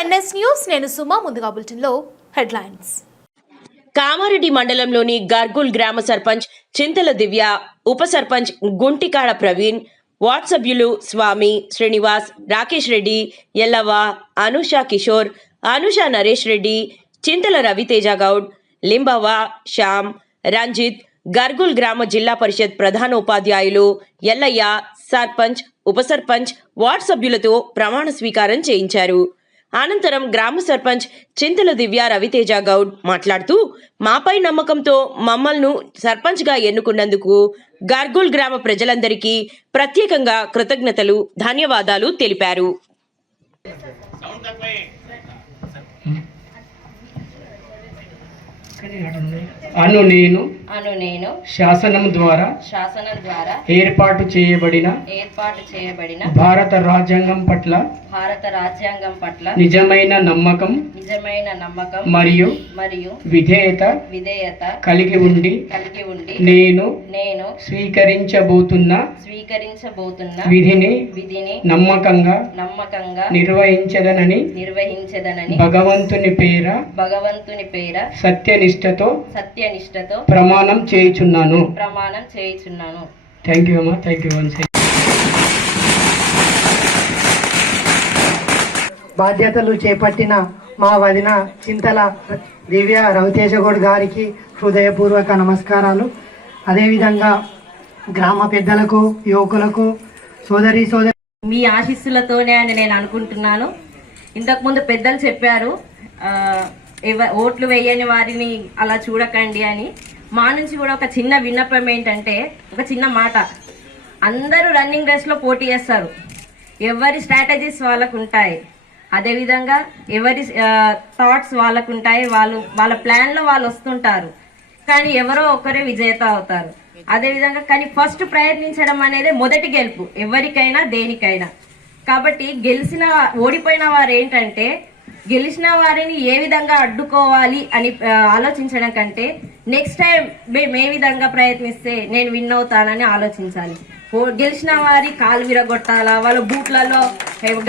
NS news నేను సుమా ముందుగా బులెటిన్లో హెడ్లైన్స్. కామారెడ్డి మండలంలోని గర్గుల్ గ్రామ సర్పంచ్ చింతల దివ్య ఉప సర్పంచ్ గుంటికాడ ప్రవీణ్ వార్డ్ సభ్యులు స్వామి శ్రీనివాస్ రాకేష్ రెడ్డి ఎల్లవ్వ అనుష కిషోర్ అనుష నరేష్ రెడ్డి చింతల రవితేజ గౌడ్ లింబవ్వ శ్యామ్ రంజిత్ గర్గుల్ గ్రామ జిల్లా పరిషత్ ప్రధాన ఉపాధ్యాయులు ఎల్లయ్య సర్పంచ్ ఉప సర్పంచ్ వార్డ్ సభ్యులతో ప్రమాణ స్వీకారం చేయించారు. అనంతరం గ్రామ సర్పంచ్ చింతల దివ్య రవితేజ గౌడ్ మాట్లాడుతూ మాపై నమ్మకంతో మమ్మల్ని సర్పంచ్గా ఎన్నుకున్నందుకు గార్గుల్ గ్రామ ప్రజలందరికీ ప్రత్యేకంగా కృతజ్ఞతలు ధన్యవాదాలు తెలిపారు. అను నేను అను నేను శాసనం ద్వారా శాసనం ద్వారా ఏర్పాటు చేయబడిన ఏర్పాటు చేయబడిన భారత రాజ్యాంగం పట్ల భారత రాజ్యాంగం పట్ల నిజమైన నమ్మకం నిజమైన నమ్మకం మరియు మరియు విధేయత విధేయత కలిగి ఉండి కలిగి ఉండి నేను నేను స్వీకరించబోతున్న స్వీకరించబోతున్న విధిని విధిని నమ్మకంగా నమ్మకంగా నిర్వహించదనని నిర్వహించదనని భగవంతుని పేర భగవంతుని పేర సత్యనిష్టతో సత్యనిష్టతో ప్రమాణం చేయుచున్నాను. ప్రమాణం చేయుచున్నాను. థ్యాంక్ యూ అమ్మా. థ్యాంక్ యూ వన్స్ బాధ్యతలు చేపట్టిన మా వదిన చింతల దివ్య రవితేజగౌడ్ గారికి హృదయపూర్వక నమస్కారాలు. అదేవిధంగా గ్రామ పెద్దలకు యువకులకు సోదరి సోదరి మీ ఆశీస్సులతోనే అని నేను అనుకుంటున్నాను. ఇంతకుముందు పెద్దలు చెప్పారు ఓట్లు వేయని వారిని అలా చూడకండి అని మా నుంచి కూడా ఒక చిన్న విన్నపం ఏంటంటే ఒక చిన్న మాట. అందరూ రన్నింగ్ రేస్లో పోటీ చేస్తారు. ఎవరి స్ట్రాటజీస్ వాళ్ళకు ఉంటాయి. అదేవిధంగా ఎవరి థాట్స్ వాళ్ళకు ఉంటాయి. వాళ్ళు వాళ్ళ ప్లాన్లో వాళ్ళు వస్తుంటారు. కానీ ఎవరో ఒకరే విజేత అవుతారు. అదేవిధంగా కానీ ఫస్ట్ ప్రయత్నించడం అనేది మొదటి గెలుపు. ఎవరికైనా దేనికైనా. కాబట్టి గెలిచిన ఓడిపోయిన వారు ఏంటంటే గెలిచిన వారిని ఏ విధంగా అడ్డుకోవాలి అని ఆలోచించడం కంటే నెక్స్ట్ టైం మేము ఏ విధంగా ప్రయత్నిస్తే నేను విన్ అవుతానని ఆలోచించాలి. గెలిచిన వారి కాలు విరగొట్టాలా వాళ్ళ బూట్లలో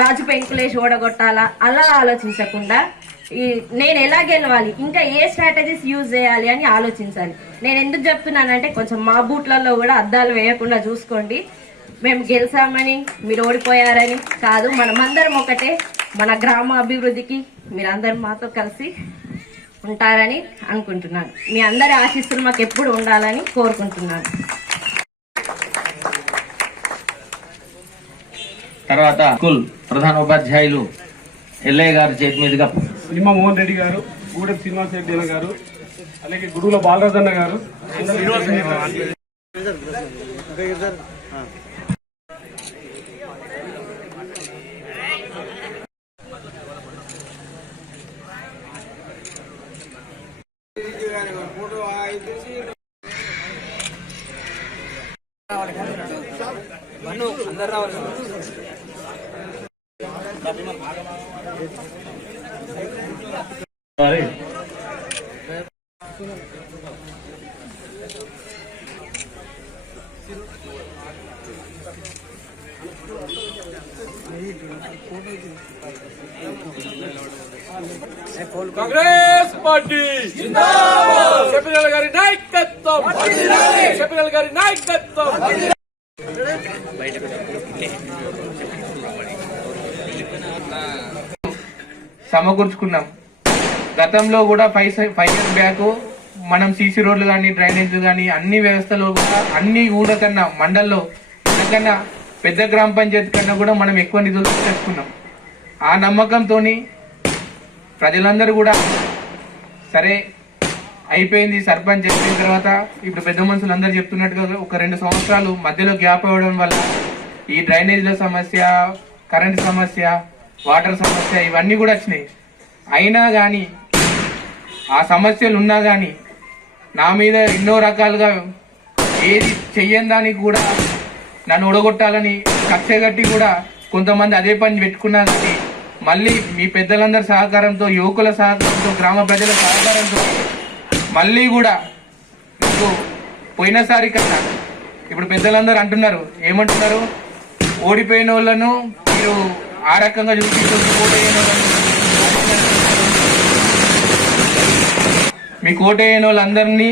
గాజు పెంకులేసి ఓడగొట్టాలా అలా ఆలోచించకుండా ఈ నేను ఎలా గెలవాలి ఇంకా ఏ స్ట్రాటజీస్ యూజ్ చేయాలి అని ఆలోచించాలి. నేను ఎందుకు చెప్తున్నానంటే కొంచెం మా బూట్లలో కూడా అద్దాలు వేయకుండా చూసుకోండి. మేము గెలిచామని మీరు ఓడిపోయారని కాదు మనమందరం ఒకటే. మన గ్రామ అభివృద్ధికి మీరందరూ మాతో కలిసి ఉంటారని అనుకుంటున్నాను. మీ అందరి ఆశీస్సులు మాకు ఎప్పుడు ఉండాలని కోరుకుంటున్నాను. తర్వాత స్కూల్ ప్రధాన ఉపాధ్యాయులు ఎల్లయ్య గారి చేతి మీదుగా మోహన్ రెడ్డి గారు గూడెం శ్రీనివాస్ రెడ్డి గారు అలాగే గుడుగుల బాలరాజన్న గారు. కాంగ్రెస్ పార్టీ. శబరిలాల్ గారి నాయకత్వం. శబరిలాల్ గారి నాయకత్వం. సమకూర్చుకున్నాం. గతంలో కూడా ఫైవ్ ఫైవ్ ఇయర్స్ బ్యాక్ మనం సీసీ రోడ్లు కానీ డ్రైనేజ్లు కానీ అన్ని వ్యవస్థలో కూడా అన్ని కూడా కన్నా మండల్లో కన్నా పెద్ద గ్రామ పంచాయతీ కన్నా కూడా మనం ఎక్కువ నిధులు తెచ్చుకున్నాం ఆ నమ్మకంతో ప్రజలందరూ కూడా సరే అయిపోయింది సర్పంచ్ అయిపోయిన తర్వాత ఇప్పుడు పెద్ద మనుషులు అందరూ చెప్తున్నట్టుగా ఒక రెండు సంవత్సరాలు మధ్యలో గ్యాప్ అవ్వడం వల్ల ఈ డ్రైనేజ్ల సమస్య కరెంట్ సమస్య వాటర్ సమస్య ఇవన్నీ కూడా వచ్చినాయి. అయినా కానీ ఆ సమస్యలు ఉన్నా కానీ నా మీద ఎన్నో రకాలుగా ఏది చెయ్యని దానికి కూడా నన్ను ఒడగొట్టాలని కక్ష కట్టి కూడా కొంతమంది అదే పని పెట్టుకున్నా కానీ మళ్ళీ మీ పెద్దలందరి సహకారంతో యువకుల సహకారంతో గ్రామ ప్రజల సహకారంతో మళ్ళీ కూడా పోయినసారి కన్నా ఇప్పుడు పెద్దలందరూ అంటున్నారు ఏమంటున్నారు? ఓడిపోయిన వాళ్ళను మీరు ఆ రకంగా చూసి ఓటేయని మీకు ఓటేయని వాళ్ళందరినీ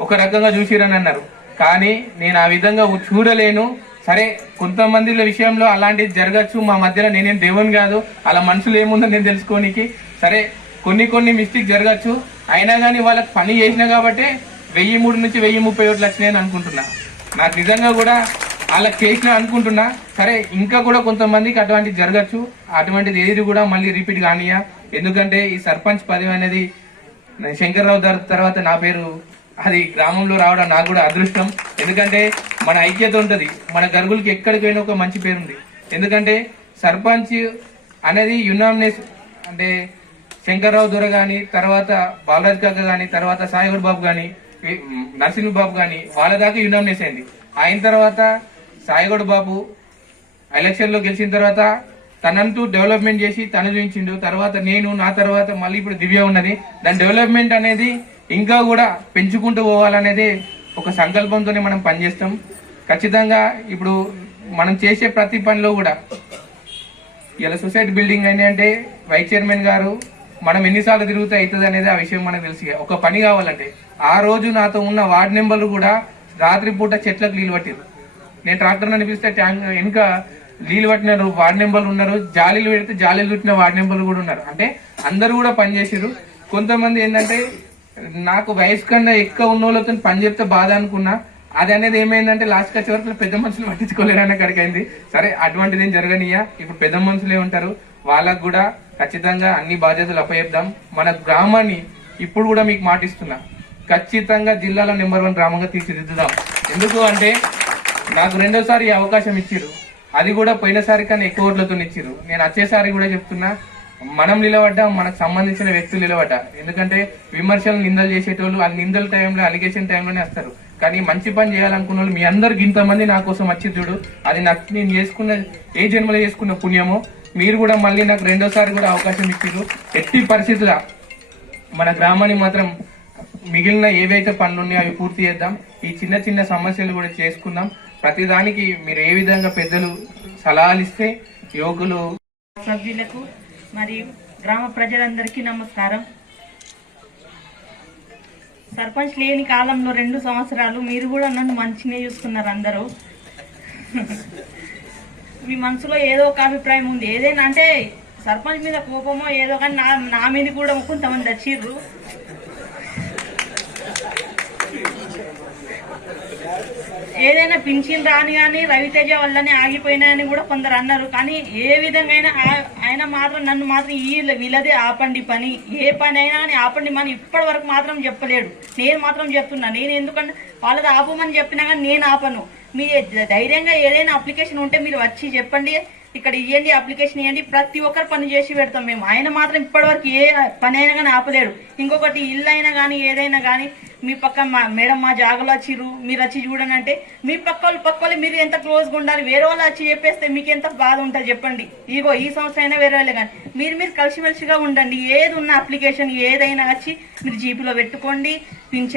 ఒక రకంగా చూసిరని అన్నారు. కానీ నేను ఆ విధంగా చూడలేను. సరే కొంతమంది విషయంలో అలాంటిది జరగచ్చు. మా మధ్యలో నేనేం దేవుని కాదు. అలా మనుషులు ఏముందో నేను తెలుసుకోనికి. సరే కొన్ని కొన్ని మిస్టేక్ జరగచ్చు. అయినా కానీ వాళ్ళకి పని చేసినా కాబట్టి వెయ్యి మూడు నుంచి వెయ్యి ముప్పై ఓట్లు అని అనుకుంటున్నా. నాకు నిజంగా కూడా వాళ్ళకి చేసిన అనుకుంటున్నా. సరే ఇంకా కూడా కొంతమందికి అటువంటిది జరగచ్చు. అటువంటిది ఏది కూడా మళ్ళీ రిపీట్ కానియా. ఎందుకంటే ఈ సర్పంచ్ పదవి అనేది శంకర్రావు తర్వాత నా పేరు అది గ్రామంలో రావడం నాకు కూడా అదృష్టం. ఎందుకంటే మన ఐక్యత ఉంటుంది. మన గర్గులకి ఎక్కడికి పోయినా ఒక మంచి పేరు ఉంది ఎందుకంటే సర్పంచ్ అనేది యునామినేస్ అంటే శంకర్రావు దొర గాని తర్వాత బాలరాజ్ కాక గాని తర్వాత సాయిగౌడ్ బాబు గాని ఈ నరసింహ బాబు గాని వాళ్ళ దాకా యునామినేస్ అయింది. అయిన తర్వాత సాయిగౌడ్ బాబు ఎలక్షన్లో గెలిచిన తర్వాత తనంటూ డెవలప్మెంట్ చేసి తను చూపించిండు. తర్వాత నేను నా తర్వాత మళ్ళీ ఇప్పుడు దివ్య ఉన్నది. దాని డెవలప్మెంట్ అనేది ఇంకా కూడా పెంచుకుంటూ పోవాలనేది ఒక సంకల్పంతోనే మనం పనిచేస్తాం. ఖచ్చితంగా ఇప్పుడు మనం చేసే ప్రతి పనిలో కూడా ఇలా సొసైటీ బిల్డింగ్ అయినా అంటే వైస్ చైర్మన్ గారు మనం ఎన్నిసార్లు తిరుగుతే అవుతుంది అనేది ఆ విషయం మనకు తెలిసి ఒక పని కావాలంటే ఆ రోజు నాతో ఉన్న వార్డ్ నెంబర్లు కూడా రాత్రిపూట చెట్లకు నీళ్ళు పట్టిరు నేను ట్రాక్టర్ నడిపిస్తే ట్యాంక్ వెనుక నీళ్ళు పట్టినారు వార్డ్ నెంబర్లు ఉన్నారు జాలీలు పెడితే జాలీలు పెట్టిన వార్డ్ నెంబర్లు కూడా ఉన్నారు. అంటే అందరు కూడా పనిచేసారు కొంతమంది ఏంటంటే నాకు వయసు కన్నా ఎక్కువ ఉన్న వాళ్ళతో పని చెప్తే బాధ అనుకున్నా. అది అనేది ఏమైందంటే లాస్ట్ వచ్చే వరకు పెద్ద మనుషులు పట్టించుకోలేరు అక్కడికి అయింది సరే అటువంటిది ఏం జరగనియా? ఇప్పుడు పెద్ద మనుషులే ఉంటారు. వాళ్ళకు కూడా ఖచ్చితంగా అన్ని బాధ్యతలు అప్పచెప్దాం మన గ్రామాన్ని ఇప్పుడు కూడా మీకు మాటిస్తున్నా. ఖచ్చితంగా జిల్లాలో నెంబర్ వన్ గ్రామంగా తీర్చిదిద్దుదాం. ఎందుకు అంటే నాకు రెండోసారి అవకాశం ఇచ్చిరు అది కూడా పోయినసారి కన్నా ఎక్కువ ఓట్లతో ఇచ్చిరు నేను వచ్చేసారి కూడా చెప్తున్నా మనం నిలబడ్డా మనకు సంబంధించిన వ్యక్తులు నిలబడ్డా ఎందుకంటే విమర్శలు నిందలు చేసేటోళ్ళు ఆ నిందల టైంలో అలిగేషన్ టైంలోనే వస్తారు. కానీ మంచి పని చేయాలనుకున్న వాళ్ళు మీ అందరికి ఇంతమంది నా కోసం వచ్చి చూడు. అది నాకు నేను చేసుకున్న ఏ జన్మలో చేసుకున్న పుణ్యమో మీరు కూడా మళ్ళీ నాకు రెండోసారి కూడా అవకాశం ఇచ్చారు. ఎట్టి పరిస్థితుల మన గ్రామాన్ని మాత్రం మిగిలిన ఏవైతే పనులు ఉన్నాయో అవి పూర్తి చేద్దాం. ఈ చిన్న చిన్న సమస్యలు కూడా చేసుకుందాం. ప్రతిదానికి మీరు ఏ విధంగా పెద్దలు సలహాలు ఇస్తే యువకులు సభ్యులకు మరియు గ్రామ ప్రజలందరికీ నమస్కారం. సర్పంచ్ లేని కాలంలో రెండు సంవత్సరాలు మీరు కూడా నన్ను మంచిగా చూసుకున్నారు అందరూ. మీ మనసులో ఏదో ఒక అభిప్రాయం ఉంది. ఏదైనా అంటే సర్పంచ్ మీద కోపమో ఏదో కానీ నా నా మీద కూడా కొంతమంది వచ్చిర్రు ఏదైనా పింఛన్ రాని కానీ రవితేజ వల్లనే ఆగిపోయినాయని కూడా కొందరు అన్నారు. కానీ ఏ విధంగా అయినా మాత్రం నన్ను మాత్రం ఈ వీళ్ళదే ఆపండి పని. ఏ పని అయినా కానీ ఆపండి పని ఇప్పటి వరకు మాత్రం చెప్పలేడు. నేను మాత్రం చెప్తున్నా నేను ఎందుకంటే వాళ్ళది ఆపమని చెప్పినా కానీ నేను ఆపను. మీ ధైర్యంగా ఏదైనా అప్లికేషన్ ఉంటే మీరు వచ్చి చెప్పండి. ఇక్కడ ఇవ్వండి అప్లికేషన్ ఇవ్వండి ప్రతి ఒక్కరు పని చేసి పెడతాం మేము. ఆయన మాత్రం ఇప్పటివరకు ఏ పని అయినా కానీ ఆపలేడు. ఇంకొకటి ఇల్లు అయినా కానీ ఏదైనా కానీ మీ పక్క మా మేడం మా జాగలో వచ్చిర్రు మీరు వచ్చి చూడండి అంటే మీ పక్క వాళ్ళు పక్క వాళ్ళు మీరు ఎంత క్లోజ్గా ఉండాలి వేరే వాళ్ళు వచ్చి చెప్పేస్తే మీకు ఎంత బాధ ఉంటుంది చెప్పండి. ఇగో ఈ సంవత్సరం అయినా వేరే వాళ్ళే కానీ మీరు మీరు కలిసిమెలిసిగా ఉండండి. ఏది ఉన్న అప్లికేషన్ ఏదైనా వచ్చి మీరు జీపీలో పెట్టుకోండి. పింఛన్